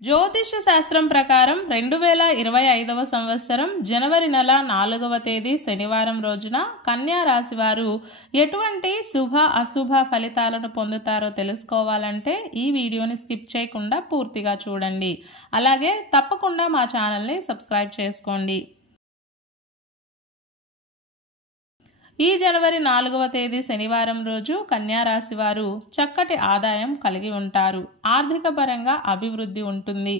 జ్యోతిష్య శాస్త్రం ప్రకారం 2025వ సంవత్సరం జనవరి నెల 4వ తేదీ శనివారం రోజున కన్యా రాశి వారు ఎటువంటి శుభ అశుభ ఫలితాలను పొందుతారో తెలుసుకోవాలంటే ఈ వీడియోని స్కిప్ చేయకుండా పూర్తిగా చూడండి. అలాగే తప్పకుండా మా ఛానల్ని సబ్స్క్రైబ్ చేసుకోండి. ఈ జనవరి 4వ తేదీ శనివారం రోజు కన్యా రాశి వారు చక్కటి ఆదాయం కలిగి ఉంటారు. ఆర్థిక పరంగా అభివృద్ధి ఉంటుంది.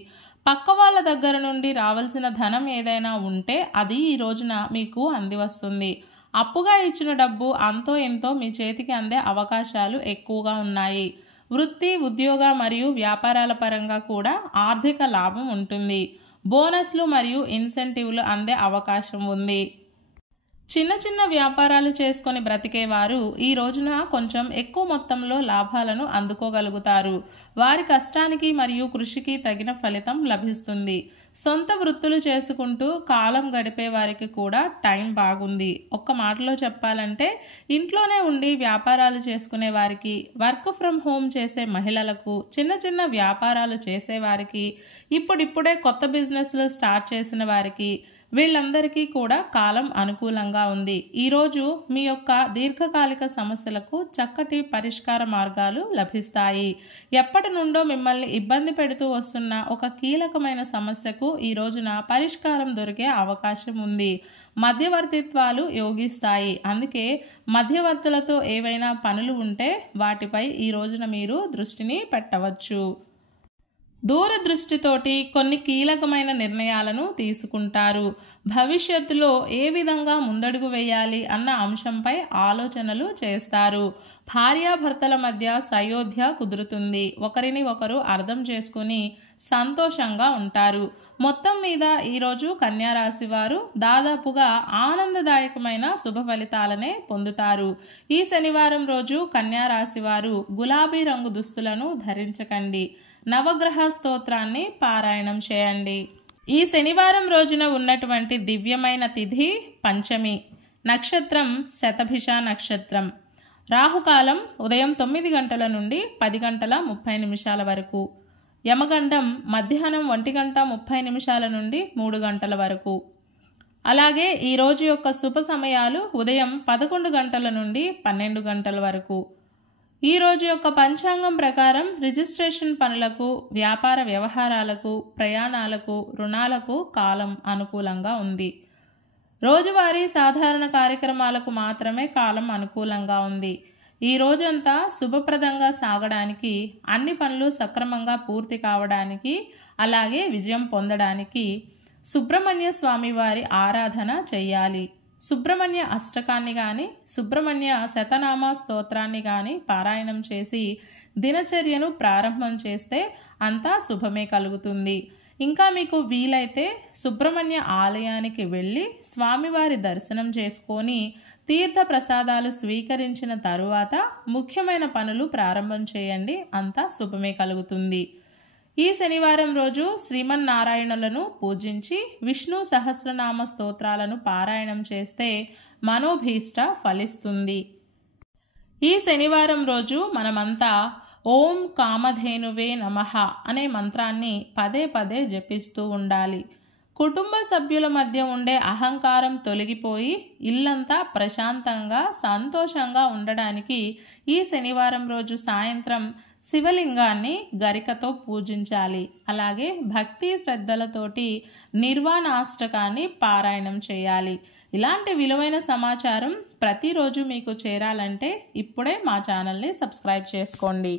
పక్క వాళ్ళ దగ్గర నుండి రావాల్సిన ధనం ఏదైనా ఉంటే అది ఈ రోజున మీకు అంది వస్తుంది. అప్పుగా ఇచ్చిన డబ్బు అంతో ఎంతో మీ చేతికి అందే అవకాశాలు ఎక్కువగా ఉన్నాయి. వృత్తి, ఉద్యోగ మరియు వ్యాపారాల పరంగా కూడా ఆర్థిక లాభం ఉంటుంది. బోనస్లు మరియు ఇన్సెంటివ్లు అందే అవకాశం ఉంది. చిన్న చిన్న వ్యాపారాలు చేసుకొని బ్రతికేవారు ఈ రోజున కొంచెం ఎక్కువ మొత్తంలో లాభాలను అందుకోగలుగుతారు. వారి కష్టానికి మరియు కృషికి తగిన ఫలితం లభిస్తుంది. సొంత వృత్తులు చేసుకుంటూ కాలం గడిపే వారికి కూడా టైం బాగుంది. ఒక్క మాటలో చెప్పాలంటే ఇంట్లోనే ఉండి వ్యాపారాలు చేసుకునే వారికి, వర్క్ ఫ్రమ్ హోమ్ చేసే మహిళలకు, చిన్న చిన్న వ్యాపారాలు చేసేవారికి, ఇప్పుడిప్పుడే కొత్త బిజినెస్లు స్టార్ట్ చేసిన వారికి, వీళ్ళందరికీ కూడా కాలం అనుకూలంగా ఉంది. ఈరోజు మీ యొక్క దీర్ఘకాలిక సమస్యలకు చక్కటి పరిష్కార మార్గాలు లభిస్తాయి. ఎప్పటి నుండో మిమ్మల్ని ఇబ్బంది పెడుతూ వస్తున్న ఒక కీలకమైన సమస్యకు ఈ రోజున పరిష్కారం దొరికే అవకాశం ఉంది. మధ్యవర్తిత్వాలు యోగిస్తాయి. అందుకే మధ్యవర్తులతో ఏవైనా పనులు ఉంటే వాటిపై ఈ రోజున మీరు దృష్టిని పెట్టవచ్చు. దూరదృష్టితోటి కొన్ని కీలకమైన నిర్ణయాలను తీసుకుంటారు. భవిష్యత్తులో ఏ విధంగా ముందడుగు వేయాలి అన్న అంశంపై ఆలోచనలు చేస్తారు. భార్యాభర్తల మధ్య సయోధ్య కుదురుతుంది. ఒకరిని ఒకరు అర్థం చేసుకుని సంతోషంగా ఉంటారు. మొత్తం మీద ఈరోజు కన్యా రాశి వారు దాదాపుగా ఆనందదాయకమైన శుభ ఫలితాలనే పొందుతారు. ఈ శనివారం రోజు కన్యా రాశి వారు గులాబీ రంగు దుస్తులను ధరించకండి. నవగ్రహ స్తోత్రాన్ని పారాయణం చేయండి. ఈ శనివారం రోజున ఉన్నటువంటి దివ్యమైన తిథి పంచమి. నక్షత్రం శతభిష నక్షత్రం. రాహుకాలం ఉదయం 9 గంటల నుండి 10 గంటల 30 నిమిషాల వరకు. యమగండం మధ్యాహ్నం 1 గంట 30 నిమిషాల నుండి 3 గంటల వరకు. అలాగే ఈ రోజు యొక్క శుభ సమయాలు ఉదయం 11 గంటల నుండి 12 గంటల వరకు. ఈ రోజు యొక్క పంచాంగం ప్రకారం రిజిస్ట్రేషన్ పనులకు, వ్యాపార వ్యవహారాలకు, ప్రయాణాలకు, రుణాలకు కాలం అనుకూలంగా ఉంది. రోజువారీ సాధారణ కార్యక్రమాలకు మాత్రమే కాలం అనుకూలంగా ఉంది. ఈ రోజంతా శుభప్రదంగా సాగడానికి, అన్ని పనులు సక్రమంగా పూర్తి కావడానికి, అలాగే విజయం పొందడానికి సుబ్రహ్మణ్య స్వామి వారి ఆరాధన చెయ్యాలి. సుబ్రహ్మణ్య అష్టకాన్ని కానీ, సుబ్రహ్మణ్య శతనామ స్తోత్రాన్ని కానీ పారాయణం చేసి దినచర్యను ప్రారంభం చేస్తే అంతా శుభమే కలుగుతుంది. ఇంకా మీకు వీలైతే సుబ్రహ్మణ్య ఆలయానికి వెళ్ళి స్వామివారి దర్శనం చేసుకొని తీర్థ ప్రసాదాలు స్వీకరించిన తరువాత ముఖ్యమైన పనులు ప్రారంభం చేయండి. అంతా శుభమే కలుగుతుంది. ఈ శనివారం రోజు శ్రీమన్నారాయణులను పూజించి విష్ణు సహస్రనామ స్తోత్రాలను పారాయణం చేస్తే మనోభీష్ట ఫలిస్తుంది. ఈ శనివారం రోజు మనమంతా ఓం కామధేనువే నమః అనే మంత్రాన్ని పదే పదే జపిస్తూ ఉండాలి. కుటుంబ సభ్యుల మధ్య ఉండే అహంకారం తొలగిపోయి ఇల్లంతా ప్రశాంతంగా సంతోషంగా ఉండడానికి ఈ శనివారం రోజు సాయంత్రం శివలింగాన్ని గరికతో పూజించాలి. అలాగే భక్తి శ్రద్ధలతోటి నిర్వాణాష్టకాన్ని పారాయణం చేయాలి. ఇలాంటి విలువైన సమాచారం ప్రతిరోజు మీకు చేరాలంటే ఇప్పుడే మా ఛానల్ని సబ్స్క్రైబ్ చేసుకోండి.